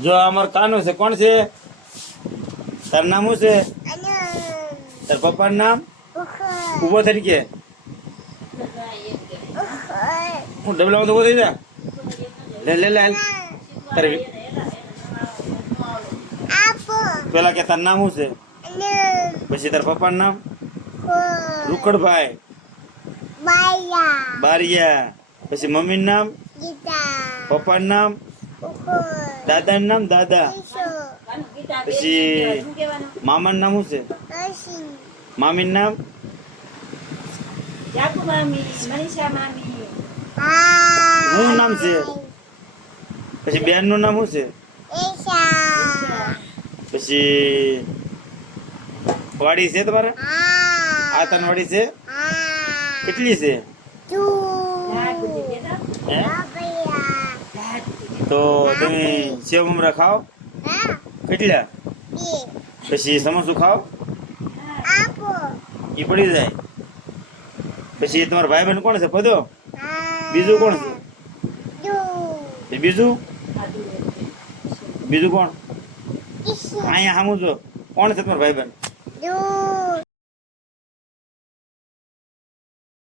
જો અમાર કાનું છે. કોણ છે? તાર નામ શું છે? તાર પપ્પાનું નામ? ઉભો થઈ કે હું ડબલામાં તો ઉભો થઈ જા. લે લે લે તારે પેલા કે તાર નામ શું છે? પછી તાર પપ્પાનું નામ? રૂકડભાઈ બારિયા. પછી મમ્મીનું નામ? પપ્પાનું નામ? દાદાનું નામ? દાદા. પછી મામાનું નામ શું છે? મામીનું નામ? શું નામ છે? પછી બેનનું નામ શું છે? પછી વાડી છે તમારે? આ તન વાડી છે? કેટલી છે? હે? તો તમે સેવ મમરા ખાઓ? કેટલા? પછી સમોસું ખાઓ? એ પડી જાય. પછી તમારા ભાઈ બહેન કોણ છે? પદો. બીજું કોણ છે? બીજું બીજું કોણ? અહીંયા સામું છો. કોણ છે તમારા ભાઈ બહેન?